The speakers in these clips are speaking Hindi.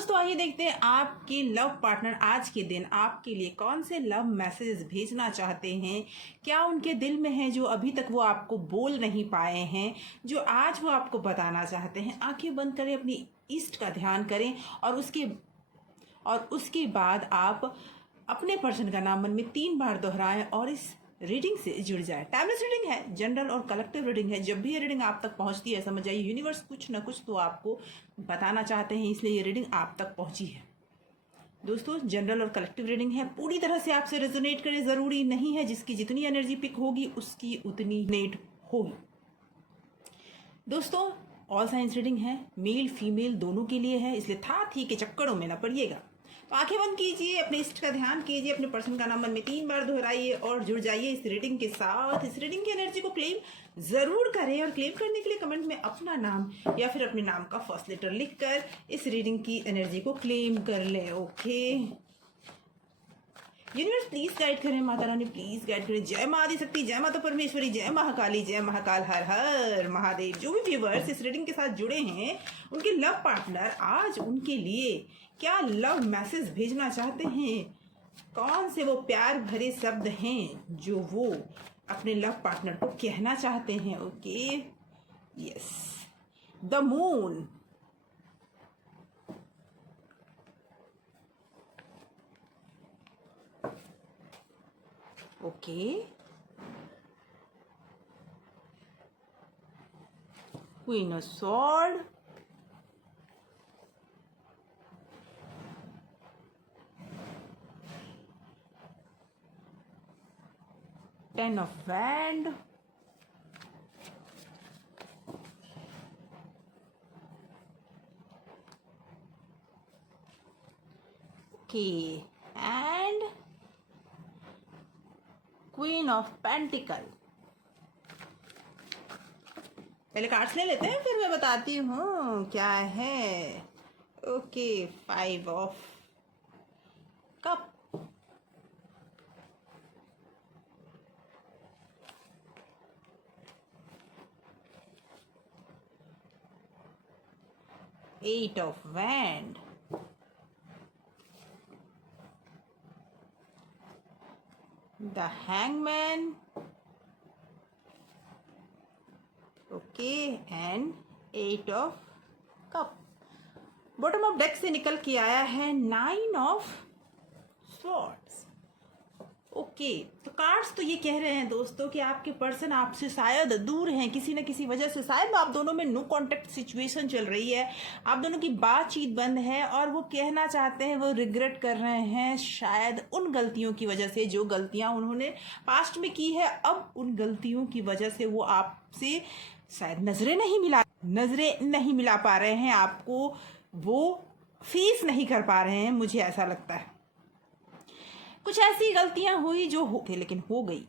दोस्तों आइए देखते हैं आपके लव पार्टनर आज के दिन आपके लिए कौन से लव मैसेजेस भेजना चाहते हैं। क्या उनके दिल में है जो अभी तक वो आपको बोल नहीं पाए हैं, जो आज वो आपको बताना चाहते हैं। आंखें बंद करें, अपनी ईस्ट का ध्यान करें और उसके बाद आप अपने पर्सन का नाम मन में 3 बार दोहराएं और इस रीडिंग से जुड़ जाए। टाइमलेस रीडिंग है, जनरल और कलेक्टिव रीडिंग है। जब भी ये रीडिंग आप तक पहुंचती है समझ जाइए यूनिवर्स कुछ ना कुछ तो आपको बताना चाहते हैं, इसलिए ये रीडिंग आप तक पहुंची है। दोस्तों जनरल और कलेक्टिव रीडिंग है, पूरी तरह से आपसे रेजोनेट करे ज़रूरी नहीं है। जिसकी जितनी एनर्जी पिक होगी उसकी उतनी नेट होगी। दोस्तों ऑल साइंस रीडिंग है, मेल फीमेल दोनों के लिए है, इसलिए था थी के चक्करों में ना पड़िएगा। तो आंखें बंद कीजिए, अपने इष्ट का ध्यान कीजिए, अपने पर्सन का नाम मन में 3 बार दोहराइए और जुड़ जाइए इस रीडिंग के साथ। इस रीडिंग की एनर्जी को क्लेम जरूर करें और क्लेम करने के लिए कमेंट में अपना नाम या फिर अपने नाम का फर्स्ट लेटर लिखकर इस रीडिंग की एनर्जी को क्लेम कर लें। ओके यूनिवर्स प्लीज गाइड करें, माता रानी प्लीज गाइड करें। जय माँ आदिशक्ति, जय माता परमेश्वरी, जय महाकाली, जय महाकाल, हर हर महादेव। जो भी व्यूवर्स इस रीडिंग के साथ जुड़े हैं उनके लव पार्टनर आज उनके लिए क्या लव मैसेज भेजना चाहते हैं, कौन से वो प्यार भरे शब्द हैं जो वो अपने लव पार्टनर को कहना चाहते हैं। Okay yes, the moon, okay queen of sword, ten of wand, okay and queen of pentacle. पहले कार्ड्स ले लेते हैं फिर मैं बताती हूँ क्या है। Okay 5 of cup, 8 of wand, the hangman, okay and 8 of cup। Bottom of deck से निकल के आया है 9 ऑफ स्वॉर्ड्स। ओके तो कार्ड्स तो ये कह रहे हैं दोस्तों कि आपके पर्सन आपसे शायद दूर हैं किसी न किसी वजह से। शायद आप दोनों में नो कांटेक्ट सिचुएशन चल रही है, आप दोनों की बातचीत बंद है और वो कहना चाहते हैं, वो रिग्रेट कर रहे हैं शायद उन गलतियों की वजह से जो गलतियां उन्होंने पास्ट में की है। अब उन गलतियों की वजह से वो आपसे शायद नजरें नहीं मिला पा रहे हैं, आपको वो फेस नहीं कर पा रहे हैं। मुझे ऐसा लगता है कुछ ऐसी गलतियां हुई जो हो थे लेकिन हो गई,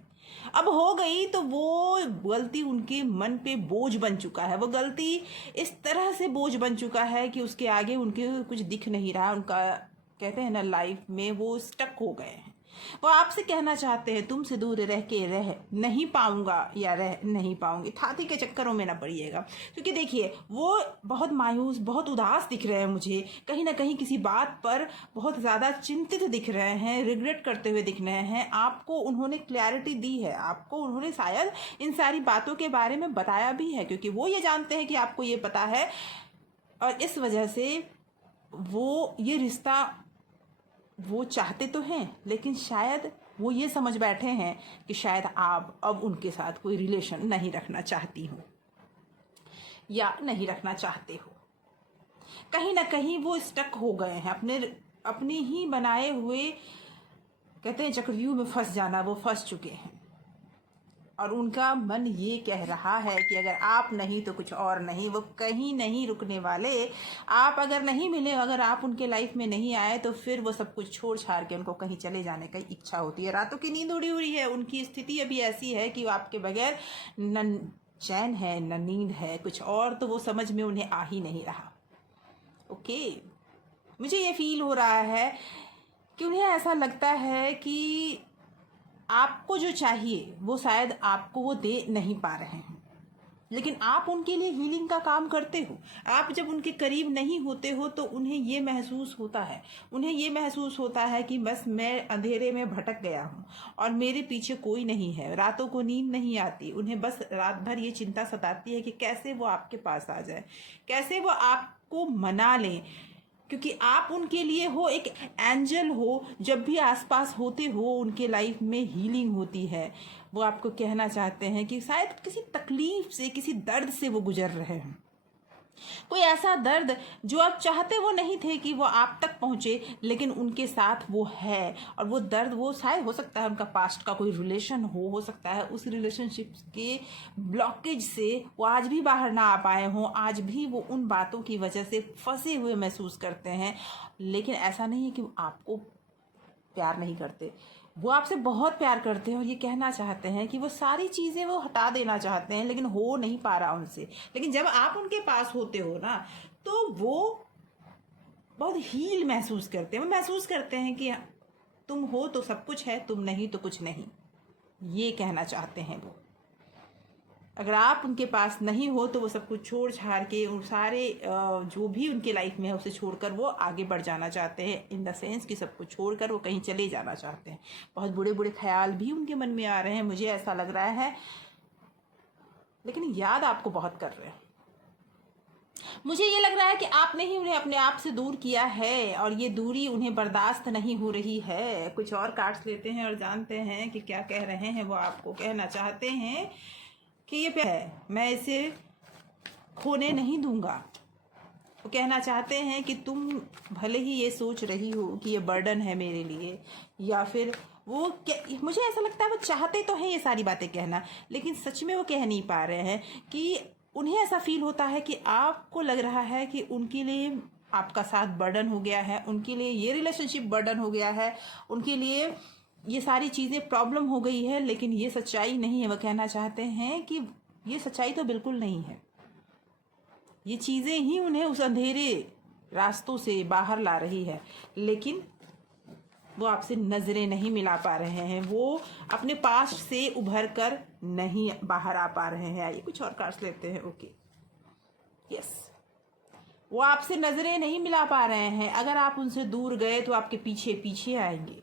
अब हो गई तो वो गलती उनके मन पे बोझ बन चुका है। वो गलती इस तरह से बोझ बन चुका है कि उसके आगे उनके कुछ दिख नहीं रहा। उनका कहते हैं ना लाइफ में वो स्टक हो गए हैं। वो आपसे कहना चाहते हैं तुमसे दूर रह के रह नहीं पाऊंगा या रह नहीं पाऊंगी। थाती के चक्करों में ना पड़िएगा, क्योंकि देखिए वो बहुत मायूस, बहुत उदास दिख रहे हैं मुझे। कहीं ना कहीं किसी बात पर बहुत ज़्यादा चिंतित दिख रहे हैं, रिग्रेट करते हुए दिख रहे हैं। आपको उन्होंने क्लैरिटी दी है, आपको उन्होंने शायद इन सारी बातों के बारे में बताया भी है, क्योंकि वो ये जानते हैं कि आपको ये पता है और इस वजह से वो ये रिश्ता वो चाहते तो हैं लेकिन शायद वो ये समझ बैठे हैं कि शायद आप अब उनके साथ कोई रिलेशन नहीं रखना चाहती हो या नहीं रखना चाहते हो। कहीं ना कहीं वो स्टक हो गए हैं अपने ही बनाए हुए, कहते हैं चक्रव्यूह में फंस जाना, वो फंस चुके हैं और उनका मन ये कह रहा है कि अगर आप नहीं तो कुछ और नहीं। वो कहीं नहीं रुकने वाले। आप अगर नहीं मिले, अगर आप उनके लाइफ में नहीं आए तो फिर वो सब कुछ छोड़ छाड़ के उनको कहीं चले जाने की इच्छा होती है। रातों की नींद उड़ी हुई है, उनकी स्थिति अभी ऐसी है कि आपके बगैर न चैन है न नींद है, कुछ और तो वो समझ में उन्हें आ ही नहीं रहा। ओके मुझे ये फील हो रहा है कि उन्हें ऐसा लगता है कि आपको जो चाहिए वो शायद आपको वो दे नहीं पा रहे हैं। लेकिन आप उनके लिए हीलिंग का काम करते हो। आप जब उनके करीब नहीं होते हो तो उन्हें ये महसूस होता है, उन्हें ये महसूस होता है कि बस मैं अंधेरे में भटक गया हूँ और मेरे पीछे कोई नहीं है। रातों को नींद नहीं आती, उन्हें बस रात भर ये चिंता सताती है कि कैसे वो आपके पास आ जाए, कैसे वो आपको मना लें, क्योंकि आप उनके लिए हो, एक एंजल हो। जब भी आसपास होते हो उनके लाइफ में हीलिंग होती है। वो आपको कहना चाहते हैं कि शायद किसी तकलीफ से, किसी दर्द से वो गुजर रहे हैं, कोई ऐसा दर्द जो आप चाहते वो नहीं थे कि वो आप तक पहुंचे, लेकिन उनके साथ वो है। और वो दर्द, वो शायद हो सकता है उनका पास्ट का कोई रिलेशन हो सकता है उस रिलेशनशिप के ब्लॉकेज से वो आज भी बाहर ना आ पाए हों, आज भी वो उन बातों की वजह से फंसे हुए महसूस करते हैं। लेकिन ऐसा नहीं है कि वो आपको प्यार नहीं करते, वो आपसे बहुत प्यार करते हैं और ये कहना चाहते हैं कि वो सारी चीज़ें वो हटा देना चाहते हैं, लेकिन हो नहीं पा रहा उनसे। लेकिन जब आप उनके पास होते हो ना, तो वो बहुत हील महसूस करते हैं। वो महसूस करते हैं कि तुम हो तो सब कुछ है, तुम नहीं तो कुछ नहीं, ये कहना चाहते हैं वो। अगर आप उनके पास नहीं हो तो वो सब कुछ छोड़ छाड़ के, उन सारे जो भी उनके लाइफ में है उसे छोड़कर वो आगे बढ़ जाना चाहते हैं। इन द सेंस कि सब कुछ छोड़कर वो कहीं चले जाना चाहते हैं। बहुत बुरे बुरे ख्याल भी उनके मन में आ रहे हैं, मुझे ऐसा लग रहा है, लेकिन याद आपको बहुत कर रहे हैं। मुझे ये लग रहा है कि आपने ही उन्हें अपने आप से दूर किया है और ये दूरी उन्हें बर्दाश्त नहीं हो रही है। कुछ और कार्ड्स लेते हैं और जानते हैं कि क्या कह रहे हैं। वो आपको कहना चाहते हैं कि ये प्यार है, मैं इसे खोने नहीं दूंगा। वो कहना चाहते हैं कि तुम भले ही ये सोच रही हो कि ये बर्डन है मेरे लिए, या फिर वो मुझे ऐसा लगता है वो चाहते तो हैं ये सारी बातें कहना, लेकिन सच में वो कह नहीं पा रहे हैं। कि उन्हें ऐसा फील होता है कि आपको लग रहा है कि उनके लिए आपका साथ बर्डन हो गया है, उनके लिए ये रिलेशनशिप बर्डन हो गया है, उनके लिए ये सारी चीज़ें प्रॉब्लम हो गई है, लेकिन ये सच्चाई नहीं है। वो कहना चाहते हैं कि ये सच्चाई तो बिल्कुल नहीं है। ये चीज़ें ही उन्हें उस अंधेरे रास्तों से बाहर ला रही है, लेकिन वो आपसे नज़रें नहीं मिला पा रहे हैं, वो अपने पास्ट से उभर कर नहीं बाहर आ पा रहे हैं। आइए कुछ और कार्ड्स लेते हैं। ओके, यस, वो आपसे नज़रें नहीं मिला पा रहे हैं। अगर आप उनसे दूर गए तो आपके पीछे पीछे आएंगे।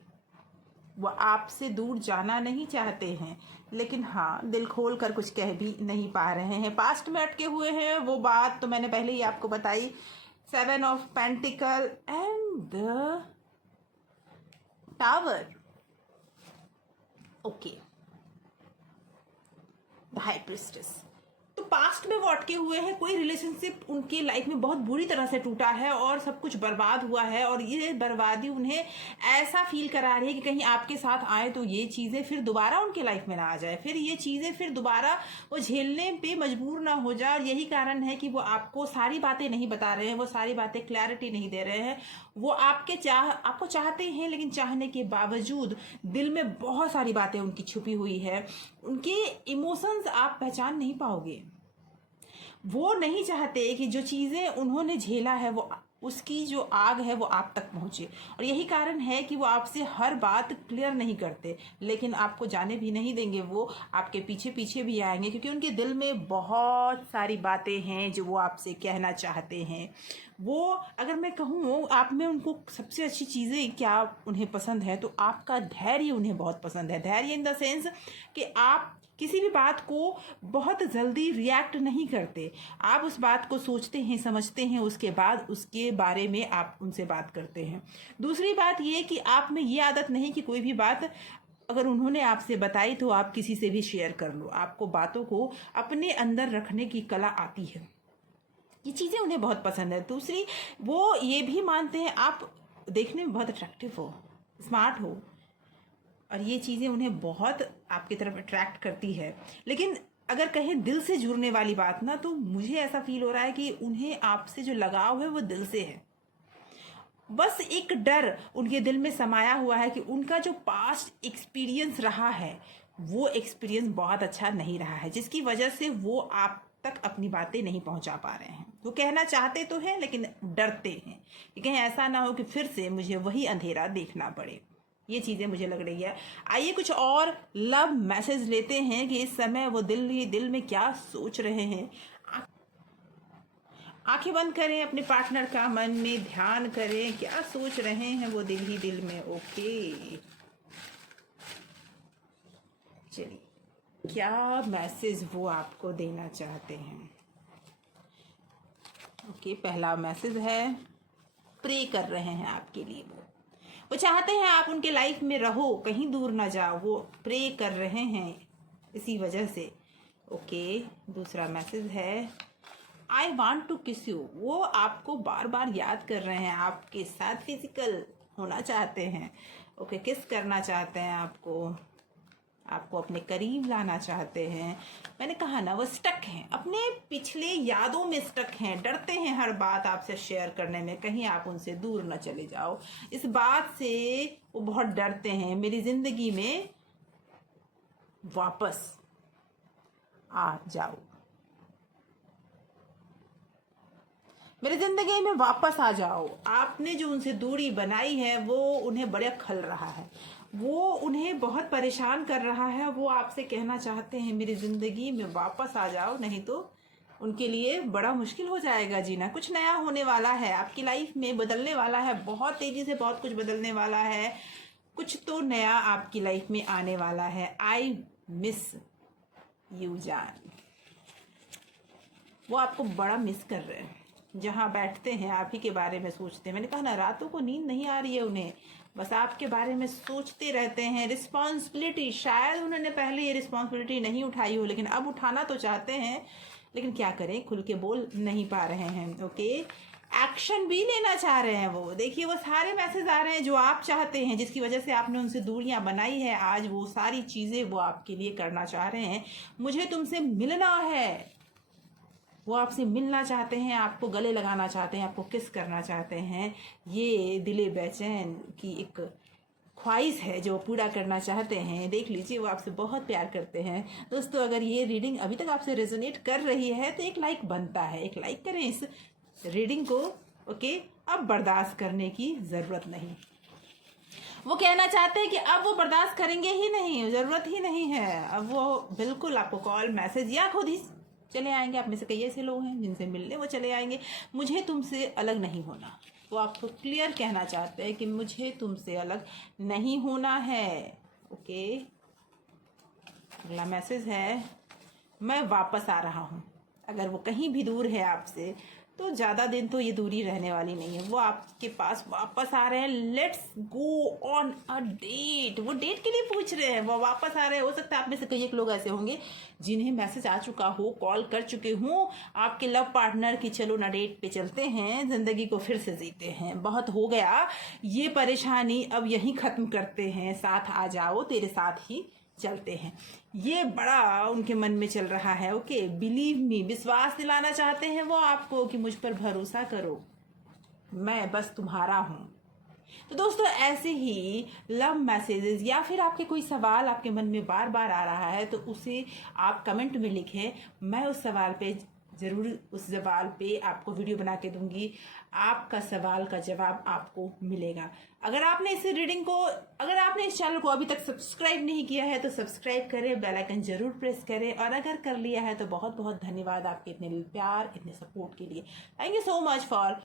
वो आपसे दूर जाना नहीं चाहते हैं, लेकिन हाँ, दिल खोल कर कुछ कह भी नहीं पा रहे हैं। पास्ट में अटके हुए हैं। वो बात तो मैंने पहले ही आपको बताई। 7 of pentacle and the tower. Okay, the high priestess. तो पास्ट में वो अटके हुए हैं। कोई रिलेशनशिप उनके लाइफ में बहुत बुरी तरह से टूटा है और सब कुछ बर्बाद हुआ है, और ये बर्बादी उन्हें ऐसा फील करा रही है कि कहीं आपके साथ आए तो ये चीज़ें फिर दोबारा उनके लाइफ में ना आ जाए, फिर ये चीज़ें फिर दोबारा वो झेलने पे मजबूर ना हो जाए। और यही कारण है कि वो आपको सारी बातें नहीं बता रहे हैं, वो सारी बातें क्लैरिटी नहीं दे रहे हैं। वो आपको चाहते हैं, लेकिन चाहने के बावजूद दिल में बहुत सारी बातें उनकी छुपी हुई है। उनके इमोशंस आप पहचान नहीं पाओगे। वो नहीं चाहते कि जो चीज़ें उन्होंने झेला है वो उसकी जो आग है वो आप तक पहुंचे, और यही कारण है कि वो आपसे हर बात क्लियर नहीं करते, लेकिन आपको जाने भी नहीं देंगे। वो आपके पीछे पीछे भी आएंगे, क्योंकि उनके दिल में बहुत सारी बातें हैं जो वो आपसे कहना चाहते हैं। वो, अगर मैं कहूँ आप में उनको सबसे अच्छी चीज़ें क्या उन्हें पसंद है, तो आपका धैर्य उन्हें बहुत पसंद है। धैर्य इन द सेंस कि आप किसी भी बात को बहुत जल्दी रिएक्ट नहीं करते। आप उस बात को सोचते हैं, समझते हैं, उसके बाद उसके बारे में आप उनसे बात करते हैं। दूसरी बात ये कि आप में ये आदत नहीं कि कोई भी बात अगर उन्होंने आपसे बताई तो आप किसी से भी शेयर कर लो। आपको बातों को अपने अंदर रखने की कला आती है। ये चीज़ें उन्हें बहुत पसंद है। दूसरी, वो ये भी मानते हैं आप देखने में बहुत अट्रैक्टिव हो, स्मार्ट हो, और ये चीज़ें उन्हें बहुत आपकी तरफ अट्रैक्ट करती है। लेकिन अगर कहें दिल से जुड़ने वाली बात ना, तो मुझे ऐसा फील हो रहा है कि उन्हें आपसे जो लगाव है वो दिल से है। बस एक डर उनके दिल में समाया हुआ है कि उनका जो पास्ट एक्सपीरियंस रहा है वो एक्सपीरियंस बहुत अच्छा नहीं रहा है, जिसकी वजह से वो आप तक अपनी बातें नहीं पहुंचा पा रहे हैं। वो कहना चाहते तो हैं, लेकिन डरते हैं कि कहीं ऐसा ना हो कि फिर से मुझे वही अंधेरा देखना पड़े। ये चीज़ें मुझे लग रही है। आइए कुछ और लव मैसेज लेते हैं कि इस समय वो दिल में क्या सोच रहे हैं। आंखें बंद करें, अपने पार्टनर का मन में ध्यान करें, क्या सोच रहे हैं वो दिल ही दिल में। ओके, चलिए क्या मैसेज वो आपको देना चाहते हैं। ओके, पहला मैसेज है प्रे कर रहे हैं आपके लिए। वो चाहते हैं आप उनके लाइफ में रहो, कहीं दूर ना जाओ, वो प्रे कर रहे हैं इसी वजह से। ओके, दूसरा मैसेज है आई वॉन्ट टू किस यू। वो आपको बार बार याद कर रहे हैं, आपके साथ फिजिकल होना चाहते हैं। ओके, किस करना चाहते हैं आपको अपने करीब लाना चाहते हैं। मैंने कहा ना, वो स्टक हैं, अपने पिछले यादों में स्टक हैं, डरते हैं हर बात आपसे शेयर करने में, कहीं आप उनसे दूर न चले जाओ। इस बात से वो बहुत डरते हैं। मेरी जिंदगी में वापस आ जाओ, मेरी जिंदगी में वापस आ जाओ। आपने जो उनसे दूरी बनाई है वो उन्हें बड़ा खल रहा है, वो उन्हें बहुत परेशान कर रहा है। वो आपसे कहना चाहते हैं मेरी ज़िंदगी में वापस आ जाओ, नहीं तो उनके लिए बड़ा मुश्किल हो जाएगा जीना। कुछ नया होने वाला है आपकी लाइफ में, बदलने वाला है, बहुत तेज़ी से बहुत कुछ बदलने वाला है, कुछ तो नया आपकी लाइफ में आने वाला है। आई मिस यू जान, वो आपको बड़ा मिस कर रहे हैं। जहाँ बैठते हैं आप ही के बारे में सोचते हैं। मैंने कहा ना, रातों को नींद नहीं आ रही है उन्हें, बस आपके बारे में सोचते रहते हैं। रिस्पॉन्सिबिलिटी, शायद उन्होंने पहले ये रिस्पॉन्सिबिलिटी नहीं उठाई हो, लेकिन अब उठाना तो चाहते हैं, लेकिन क्या करें, खुल के बोल नहीं पा रहे हैं। ओके, एक्शन भी लेना चाह रहे हैं वो। देखिए, वो सारे मैसेज आ रहे हैं जो आप चाहते हैं, जिसकी वजह से आपने उनसे दूरियां बनाई है। आज वो सारी चीज़ें वो आपके लिए करना चाह रहे हैं। मुझे तुमसे मिलना है, वो आपसे मिलना चाहते हैं, आपको गले लगाना चाहते हैं, आपको किस करना चाहते हैं। ये दिले बेचैन की एक ख्वाहिश है जो पूरा करना चाहते हैं। देख लीजिए, वो आपसे बहुत प्यार करते हैं। दोस्तों, अगर ये रीडिंग अभी तक आपसे रेजोनेट कर रही है तो एक लाइक बनता है, एक लाइक करें इस रीडिंग को। ओके, अब बर्दाश्त करने की ज़रूरत नहीं। वो कहना चाहते हैं कि अब वो बर्दाश्त करेंगे ही नहीं, ज़रूरत ही नहीं है। अब वो बिल्कुल आपको कॉल, मैसेज या खुद ही चले आएंगे। आप में से कई ऐसे लोग हैं जिनसे मिलने वो चले आएंगे। मुझे तुमसे अलग नहीं होना, वो आपको क्लियर कहना चाहते हैं कि मुझे तुमसे अलग नहीं होना है। ओके, अगला मैसेज है मैं वापस आ रहा हूँ। अगर वो कहीं भी दूर है आपसे तो ज़्यादा दिन तो ये दूरी रहने वाली नहीं है, वो आपके पास वापस आ रहे हैं। Let's go on a date, वो डेट के लिए पूछ रहे हैं, वो वापस आ रहे हैं। हो सकता है आप में से कई एक लोग ऐसे होंगे जिन्हें मैसेज आ चुका हो, कॉल कर चुके हों आपके लव पार्टनर की, चलो ना डेट पे चलते हैं, ज़िंदगी को फिर से जीते हैं, बहुत हो गया ये परेशानी, अब यहीं ख़त्म करते हैं, साथ आ जाओ, तेरे साथ ही चलते हैं। ये बड़ा उनके मन में चल रहा है। ओके, बिलीव मी, विश्वास दिलाना चाहते हैं वो आपको कि मुझ पर भरोसा करो, मैं बस तुम्हारा हूँ। तो दोस्तों, ऐसे ही लव मैसेजेस या फिर आपके कोई सवाल आपके मन में बार बार आ रहा है तो उसे आप कमेंट में लिखें। मैं उस सवाल पे ज़रूर, उस सवाल पे आपको वीडियो बना के दूंगी, आपका सवाल का जवाब आपको मिलेगा। अगर आपने इस रीडिंग को, अगर आपने इस चैनल को अभी तक सब्सक्राइब नहीं किया है तो सब्सक्राइब करें, बेल आइकन जरूर प्रेस करें, और अगर कर लिया है तो बहुत बहुत धन्यवाद आपके इतने प्यार, इतने सपोर्ट के लिए। Thank you so much for